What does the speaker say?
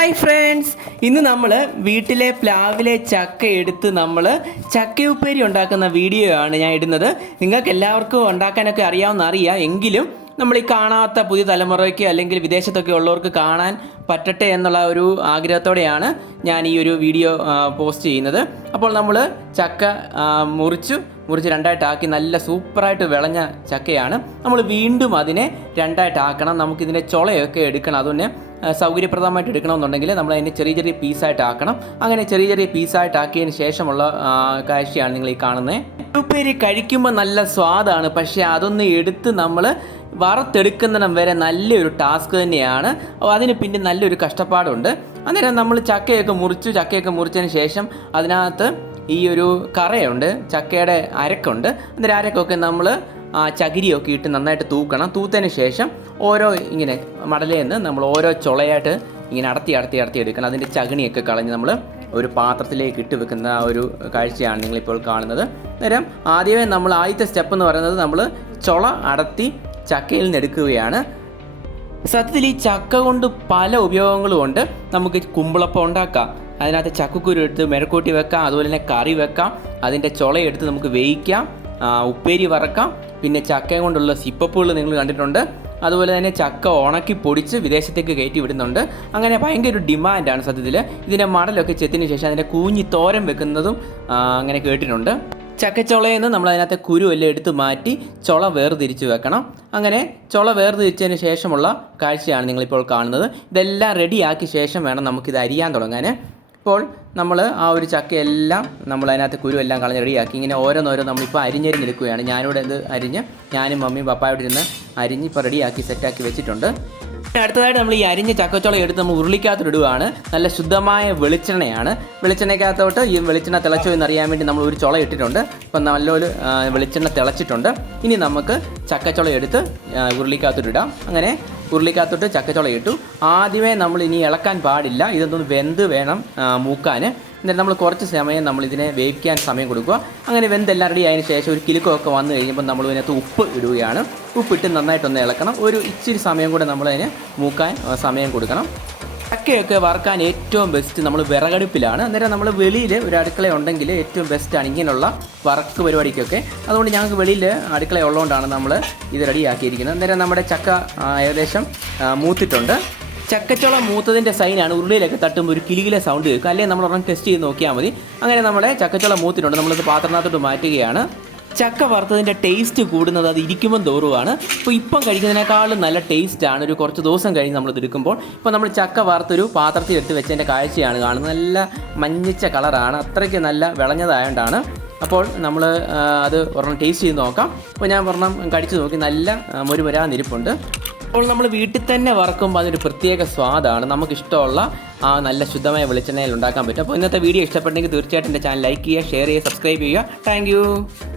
Hi friends ഇന്ന് നമ്മൾ വീട്ടിലെ പ്ലാവിലെ ചക്ക എടുത്ത് നമ്മൾ ചക്കയുപ്പേരി ഉണ്ടാക്കുന്ന വീഡിയോ ആണ് ഞാൻ ഇടുന്നത്. നിങ്ങൾക്ക് എല്ലാവർക്കും ഉണ്ടാക്കാനൊക്കെ അറിയാവുന്ന അറിയാം. എങ്കിലും നമ്മൾ ഈ കാണാത്ത പുതിയ തലമുറയ്ക്ക് അല്ലെങ്കിൽ വിദേശത്തൊക്കെ ഉള്ളവർക്ക് കാണാൻ പറ്റട്ടെ എന്നുള്ള ഒരു ആഗ്രഹത്തോടെയാണ് ഞാൻ ഈ ഒരു വീഡിയോ പോസ്റ്റ് ചെയ്യുന്നത്. അപ്പോൾ നമ്മൾ ചക്ക മുറിച്ചു മുറിച്ച് രണ്ടായിട്ടാക്കി നല്ല സൂപ്പറായിട്ട് വിളഞ്ഞ ചക്കയാണ്. നമ്മൾ വീണ്ടും അതിനെ രണ്ടായിട്ടാക്കണം. നമുക്കിതിന്റെ ചുളയൊക്കെ എടുക്കണം. അതുകൊണ്ട് സൗകര്യപ്രദമായിട്ട് എടുക്കണമെന്നുണ്ടെങ്കിൽ നമ്മൾ അതിനെ ചെറിയ ചെറിയ പീസായിട്ട് ആക്കണം അങ്ങനെ ചെറിയ ചെറിയ പീസായിട്ട് ആക്കിയതിന് ശേഷമുള്ള കാഴ്ചയാണ് നിങ്ങൾ ഈ കാണുന്നത് ഉപ്പേരി കഴിക്കുമ്പോൾ നല്ല സ്വാദാണ്. പക്ഷേ അതൊന്ന് എടുത്ത് നമ്മൾ വറുത്തെടുക്കുന്നിടം വരെ നല്ലൊരു ടാസ്ക് തന്നെയാണ്. അതിന് പിന്നെ നല്ലൊരു കഷ്ടപ്പാടുണ്ട്. അന്നേരം നമ്മൾ ചക്കയൊക്കെ മുറിച്ചു ചക്കയൊക്കെ മുറിച്ചതിന് ശേഷം അതിനകത്ത് ഈ ഒരു കറയുണ്ട്. ചക്കയുടെ അരക്കുണ്ട്. അന്നേരം അരക്കൊക്കെ നമ്മൾ ആ ചകിരിയൊക്കെ ഇട്ട് നന്നായിട്ട് തൂക്കണം. തൂത്തതിന് ശേഷം ഓരോ ഇങ്ങനെ മടലേന്ന് നമ്മൾ ഓരോ ചുളയായിട്ട് ഇങ്ങനെ അടത്തി അടത്തി അടത്തി എടുക്കണം. അതിന്റെ ചകിണിയൊക്കെ കളഞ്ഞ് നമ്മൾ ഒരു പാത്രത്തിലേക്ക് ഇട്ട് വെക്കുന്ന ഒരു കാഴ്ചയാണ് നിങ്ങളിപ്പോൾ കാണുന്നത്. നേരം ആദ്യമേ നമ്മൾ ആദ്യത്തെ സ്റ്റെപ്പ് എന്ന് പറയുന്നത് നമ്മൾ ചുള അടത്തി ചക്കയിൽ നിന്ന് എടുക്കുകയാണ്. സത്യത്തിൽ ഈ ചക്ക കൊണ്ട് പല ഉപയോഗങ്ങളും ഉണ്ട്. നമുക്ക് കുമ്പിളപ്പം ഉണ്ടാക്കാം. അതിനകത്ത് ചക്കക്കുരു എടുത്ത് മെരക്കൂട്ടി വെക്കാം. അതുപോലെ തന്നെ കറി വെക്കാം. അതിന്റെ ചുളയെടുത്ത് നമുക്ക് വേവിക്കാം. ഉപ്പേരി വറക്കാം. പിന്നെ ചക്കയും കൊണ്ടുള്ള സിപ്പപ്പുകൾ നിങ്ങൾ കണ്ടിട്ടുണ്ട്. അതുപോലെ തന്നെ ചക്ക ഉണക്കി പൊടിച്ച് വിദേശത്തേക്ക് കയറ്റി വിടുന്നുണ്ട്. അങ്ങനെ ഭയങ്കര ഒരു ഡിമാൻഡാണ് സത്യത്തിൽ. ഇതിന്റെ മടലൊക്കെ ചെത്തിന് ശേഷം അതിന്റെ കൂഞ്ഞി തോരം വെക്കുന്നതും അങ്ങനെ കേട്ടിട്ടുണ്ട്. ചക്കച്ചുളയെന്ന് നമ്മൾ അതിനകത്തെ കുരു എല്ലാം എടുത്ത് മാറ്റി ചുള വേർതിരിച്ച് വെക്കണം. അങ്ങനെ ചുള വേർതിരിച്ചതിന് ശേഷമുള്ള കാഴ്ചയാണ് നിങ്ങളിപ്പോൾ കാണുന്നത്. ഇതെല്ലാം റെഡിയാക്കിയ ശേഷം വേണം നമുക്കിത് അരിയാൻ തുടങ്ങാൻ. ഇപ്പോൾ നമ്മൾ ആ ഒരു ചക്കയെല്ലാം നമ്മൾ അതിനകത്ത് കുരുവെല്ലാം കളഞ്ഞ് റെഡിയാക്കി. ഇങ്ങനെ ഓരോന്നോരോ നമ്മളിപ്പോൾ അരിഞ്ഞരിഞ്ഞെടുക്കുകയാണ് ഞാനിവിടെ ഇത് അരിഞ്ഞ് ഞാനും മമ്മിയും പപ്പായോട് ഇരുന്ന് അരിഞ്ഞ് ഇപ്പോൾ റെഡിയാക്കി സെറ്റാക്കി വെച്ചിട്ടുണ്ട്. അടുത്തതായിട്ട് നമ്മൾ ഈ അരിഞ്ഞ ചക്കച്ചോളം എടുത്ത് നമ്മൾ ഉരുളിക്കകത്ത് ഇടുകയാണ് നല്ല ശുദ്ധമായ വെളിച്ചെണ്ണയാണ്. വെളിച്ചെണ്ണയ്ക്കകത്തോട്ട് ഈ വെളിച്ചെണ്ണ തിളച്ചോ എന്ന് അറിയാൻ വേണ്ടി നമ്മൾ ഒരു ചുള ഇട്ടിട്ടുണ്ട്. ഇപ്പം നല്ലൊരു വെളിച്ചെണ്ണ തിളച്ചിട്ടുണ്ട്. ഇനി നമുക്ക് ചക്കച്ചുള എടുത്ത് ആ, ഉരുളിക്കകത്തോട്ട് ഇടാം അങ്ങനെ ഉരുളിക്കകത്തോട്ട് ചക്കച്ചുള ഇട്ടു. ആദ്യമേ നമ്മൾ ഇനി ഇളക്കാൻ പാടില്ല. ഇതൊന്നും വെന്ത് വേണം മൂക്കാൻ എന്നിട്ട് നമ്മൾ കുറച്ച് സമയം നമ്മൾ ഇതിനെ വേവിക്കാൻ സമയം കൊടുക്കുക. അങ്ങനെ വെന്തെല്ലാം റെഡി ആയതിനു ശേഷം ഒരു കിലുക്കമൊക്കെ വന്നു കഴിഞ്ഞപ്പോൾ നമ്മൾ ഇതിനകത്ത് ഉപ്പ് ഇടുകയാണ്. ഉപ്പിട്ട് നന്നായിട്ടൊന്ന് ഇളക്കണം. ഒരു ഇച്ചിരി സമയം കൂടെ നമ്മളതിന് മൂക്കാൻ സമയം കൊടുക്കണം. ചക്കയൊക്കെ വറുക്കാൻ ഏറ്റവും ബെസ്റ്റ് നമ്മൾ വിറകടുപ്പിലാണ്. അന്നേരം നമ്മൾ വെളിയിൽ ഒരു അടുക്കള ഉണ്ടെങ്കിൽ ഏറ്റവും ബെസ്റ്റാണ് ഇങ്ങനെയുള്ള വറക്ക് പരിപാടിക്കൊക്കെ. അതുകൊണ്ട് ഞങ്ങൾക്ക് വെളിയിൽ അടുക്കള ഉള്ളതുകൊണ്ടാണ് നമ്മൾ ഇത് റെഡിയാക്കിയിരിക്കുന്നത്. അന്നേരം നമ്മുടെ ചക്ക ഏകദേശം മൂത്തിട്ടുണ്ട്. ചക്കച്ചോള മൂത്തതിന്റെ സൈനാണ് ഉരുളിയിലൊക്കെ തട്ടുമ്പോൾ ഒരു കിലുകിലെ സൗണ്ട് കേൾക്കുക അല്ലെങ്കിൽ നമ്മൾ ഒരെണ്ണം ടെസ്റ്റ് ചെയ്ത് നോക്കിയാൽ മതി. അങ്ങനെ നമ്മുടെ ചക്കച്ചോള മൂത്തിട്ടുണ്ട്. നമ്മളിത് പാത്രത്തിനകത്തോട്ട് മാറ്റുകയാണ്. ചക്ക വറുത്തതിന്റെ ടേസ്റ്റ് കൂടുന്നത് അത് ഇരിക്കുമ്പോൾ തോറുവാണ്. ഇപ്പോൾ ഇപ്പം കഴിക്കുന്നതിനേക്കാളും നല്ല ടേസ്റ്റാണ് ഒരു കുറച്ച് ദിവസം കഴിഞ്ഞ് നമ്മൾ എടുക്കുമ്പോൾ ഇപ്പോൾ നമ്മൾ ചക്ക വറുത്തൊരു പാത്രത്തിൽ എടുത്ത് വെച്ചതിന്റെ കാഴ്ചയാണ് കാണുന്നത്. നല്ല മഞ്ഞിച്ച കളറാണ് അത്രയ്ക്ക് നല്ല വിളഞ്ഞതായതുകൊണ്ടാണ് അപ്പോൾ നമ്മൾ അത് ഒരെണ്ണം ടേസ്റ്റ് ചെയ്ത് നോക്കാം. അപ്പോൾ ഞാൻ ഒരെണ്ണം കടിച്ചു നോക്കി. നല്ല മൊരുമൊരാന്നിരിപ്പുണ്ട്. അപ്പോൾ നമ്മൾ വീട്ടിൽ തന്നെ വറക്കുമ്പോൾ അതൊരു പ്രത്യേക സ്വാദാണ്. നമുക്കിഷ്ടമുള്ള ആ നല്ല ശുദ്ധമായ വെളിച്ചെണ്ണയിൽ ഉണ്ടാക്കാൻ പറ്റും. അപ്പോൾ ഇന്നത്തെ വീഡിയോ ഇഷ്ടപ്പെട്ടെങ്കിൽ തീർച്ചയായിട്ടും എന്റെ ചാനൽ ലൈക്ക് ചെയ്യുക ഷെയർ ചെയ്യുക സബ്സ്ക്രൈബ് ചെയ്യുക. താങ്ക്